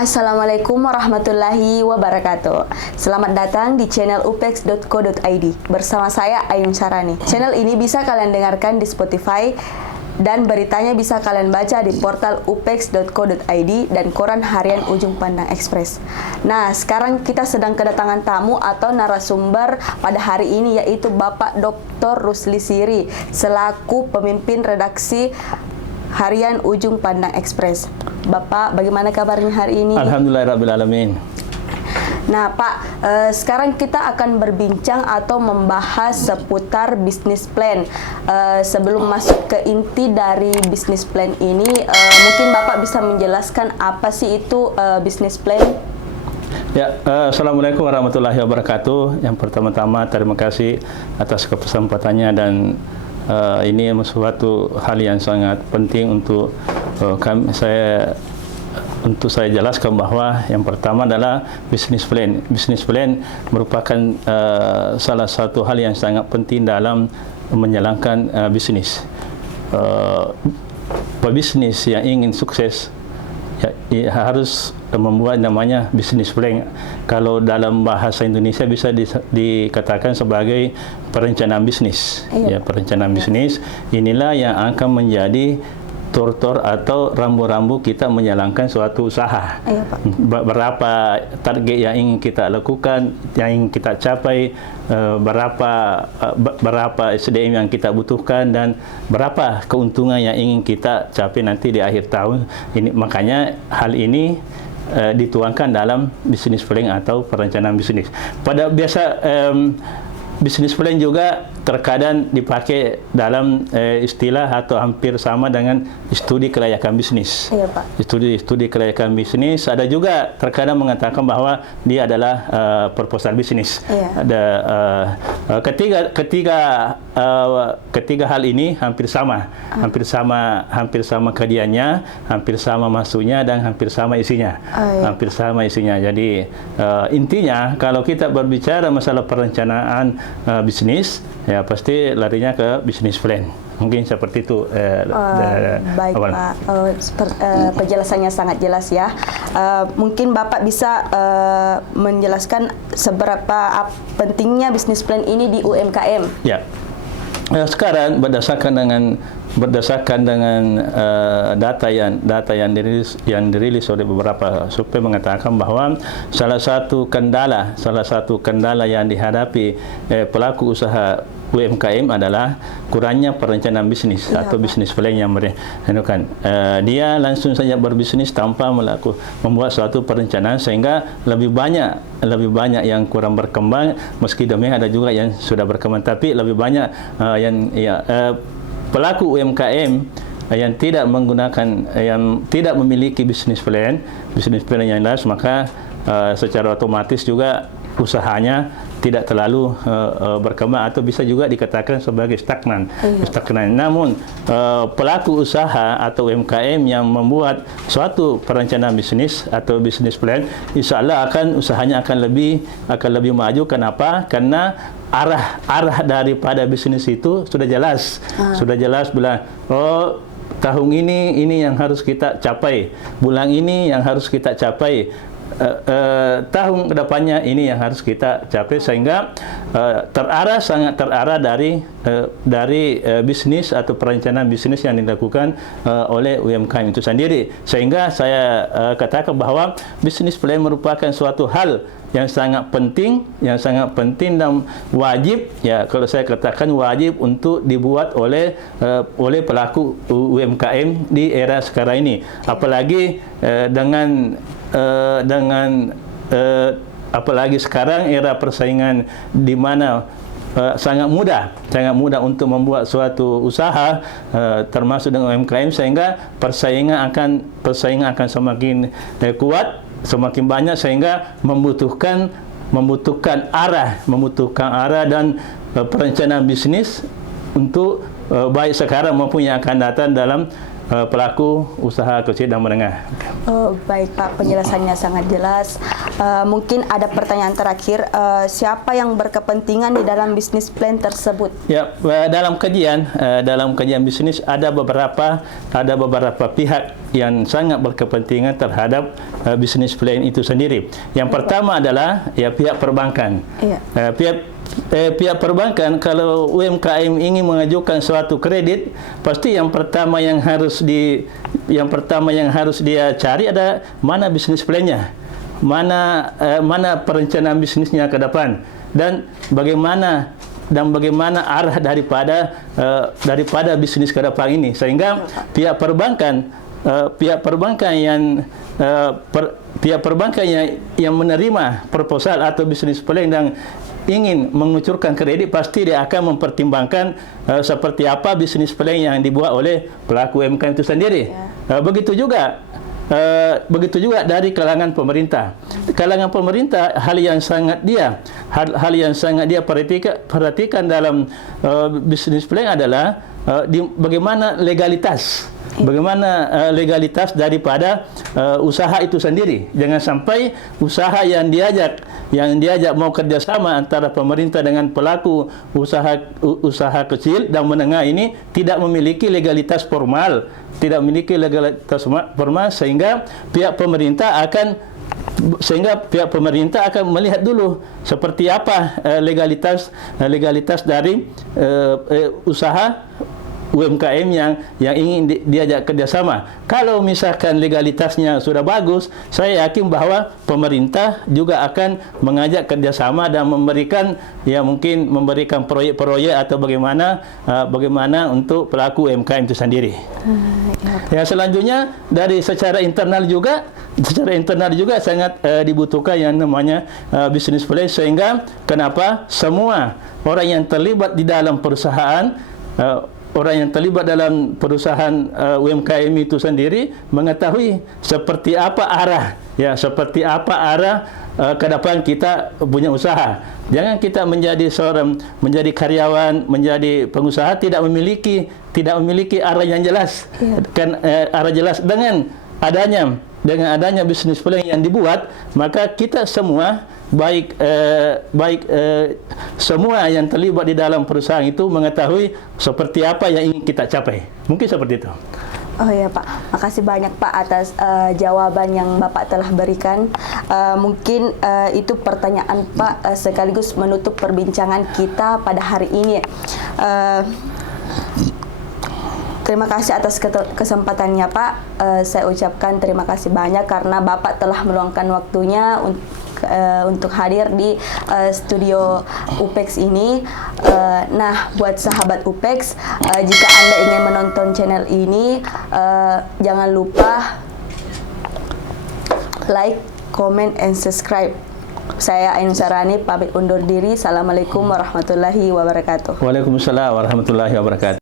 Assalamualaikum warahmatullahi wabarakatuh. Selamat datang di channel upex.co.id. Bersama saya Ayun Sarani. Channel ini bisa kalian dengarkan di Spotify dan beritanya bisa kalian baca di portal upex.co.id dan koran harian Ujung Pandang Express. Nah, sekarang kita sedang kedatangan tamu atau narasumber pada hari ini, yaitu Bapak Dr. Rusli Siri selaku pemimpin redaksi harian Ujung Pandang Express. Bapak, bagaimana kabarnya hari ini? Alhamdulillahirrabbilalamin. Nah, Pak, sekarang kita akan berbincang atau membahas seputar bisnis plan. Sebelum masuk ke inti dari bisnis plan ini, mungkin Bapak bisa menjelaskan apa sih itu bisnis plan? Ya, Assalamualaikum warahmatullahi wabarakatuh. Yang pertama-tama terima kasih atas kesempatannya, dan ini suatu hal yang sangat penting untuk saya jelaskan bahwa yang pertama adalah bisnis plan. Bisnis plan merupakan salah satu hal yang sangat penting dalam menjalankan bisnis. Pebisnis yang ingin sukses ya, harus membuat namanya bisnis plan. Kalau dalam bahasa Indonesia bisa dikatakan sebagai perencanaan bisnis. Ya, perencanaan bisnis inilah yang akan menjadi tor atau rambu-rambu kita menjalankan suatu usaha. Berapa target yang ingin kita lakukan, yang ingin kita capai, berapa SDM yang kita butuhkan, dan berapa keuntungan yang ingin kita capai nanti di akhir tahun. Ini makanya hal ini dituangkan dalam bisnis plan atau perencanaan bisnis. Pada biasa bisnis plan juga terkadang dipakai dalam istilah atau hampir sama dengan studi kelayakan bisnis. Iya, Pak. Studi kelayakan bisnis ada juga terkadang mengatakan bahwa dia adalah proposal bisnis. Iya. Ada ketiga hal ini hampir sama, hampir sama kajiannya, hampir sama masuknya, dan hampir sama isinya. Hampir sama isinya. Jadi intinya kalau kita berbicara masalah perencanaan bisnis, ya pasti larinya ke bisnis plan. Mungkin seperti itu. Baik, Pak. Penjelasannya sangat jelas ya. Mungkin Bapak bisa menjelaskan seberapa pentingnya bisnis plan ini di UMKM. Ya. Sekarang berdasarkan dengan data yang dirilis oleh beberapa survei mengatakan bahwa salah satu kendala yang dihadapi pelaku usaha UMKM adalah kurangnya perencanaan bisnis atau bisnis plan yang mereka. Dia langsung saja berbisnis tanpa membuat suatu perencanaan, sehingga lebih banyak yang kurang berkembang. Meski demikian ada juga yang sudah berkembang, tapi lebih banyak pelaku UMKM yang tidak memiliki bisnis plan yang jelas, maka secara otomatis juga usahanya tidak terlalu berkembang, atau bisa juga dikatakan sebagai stagnan. Namun pelaku usaha atau UMKM yang membuat suatu perencanaan bisnis atau bisnis plan, insya Allah usahanya akan lebih maju. Kenapa? Karena arah daripada bisnis itu sudah jelas. Sudah jelas bila tahun ini yang harus kita capai, bulan ini yang harus kita capai, tahun kedepannya ini yang harus kita capai, sehingga sangat terarah dari bisnis atau perencanaan bisnis yang dilakukan oleh UMKM itu sendiri. Sehingga saya katakan bahwa bisnis plan merupakan suatu hal yang sangat penting dan wajib, ya kalau saya katakan wajib untuk dibuat oleh pelaku UMKM di era sekarang ini. Apalagi apalagi sekarang era persaingan di mana sangat mudah untuk membuat suatu usaha, termasuk dengan UMKM, sehingga persaingan akan semakin kuat, semakin banyak, sehingga membutuhkan arah dan perencanaan bisnis untuk baik sekarang maupun yang akan datang dalam pelaku usaha kecil dan menengah. Oh, baik Pak, penjelasannya sangat jelas. Mungkin ada pertanyaan terakhir, siapa yang berkepentingan di dalam bisnis plan tersebut? Ya, dalam kajian bisnis ada beberapa pihak yang sangat berkepentingan terhadap bisnis plan itu sendiri. Yang pertama adalah ya pihak perbankan. Iya. Pihak perbankan, kalau UMKM ingin mengajukan suatu kredit, pasti yang pertama yang harus dia cari ada mana bisnis plan-nya, mana perencanaan bisnisnya ke depan, dan bagaimana arah daripada bisnis ke depan ini, sehingga pihak perbankan yang menerima proposal atau bisnis plan dan ingin mengucurkan kredit, pasti dia akan mempertimbangkan seperti apa bisnis plan yang dibuat oleh pelaku UMKM itu sendiri. Begitu juga dari kalangan pemerintah. Kalangan pemerintah, hal yang sangat dia perhatikan dalam bisnis plan adalah bagaimana legalitas. Bagaimana legalitas daripada usaha itu sendiri. Jangan sampai usaha yang diajak mau kerjasama antara pemerintah dengan pelaku usaha kecil dan menengah ini tidak memiliki legalitas formal, sehingga pihak pemerintah akan melihat dulu seperti apa legalitas dari usaha UMKM yang ingin diajak kerjasama. Kalau misalkan legalitasnya sudah bagus, saya yakin bahwa pemerintah juga akan mengajak kerjasama dan memberikan proyek-proyek atau bagaimana untuk pelaku UMKM itu sendiri. Ya, selanjutnya dari secara internal juga sangat dibutuhkan yang namanya business plan, sehingga kenapa semua orang yang terlibat di dalam perusahaan UMKM itu sendiri mengetahui seperti apa arah ke depan kita punya usaha. Jangan kita menjadi karyawan, menjadi pengusaha tidak memiliki arah yang jelas. Arah jelas dengan adanya bisnis plan yang dibuat, maka kita semua semua yang terlibat di dalam perusahaan itu mengetahui seperti apa yang ingin kita capai. Mungkin seperti itu. Oh ya Pak, makasih banyak Pak atas jawaban yang Bapak telah berikan. Mungkin itu pertanyaan Pak sekaligus menutup perbincangan kita pada hari ini. Terima kasih atas kesempatannya Pak. Saya ucapkan terima kasih banyak karena Bapak telah meluangkan waktunya untuk hadir di studio UPEX ini. Nah, buat sahabat UPEX, jika Anda ingin menonton channel ini, jangan lupa like, comment, and subscribe. Saya Ainun Sarani pamit undur diri. Assalamualaikum warahmatullahi wabarakatuh. Waalaikumsalam warahmatullahi wabarakatuh.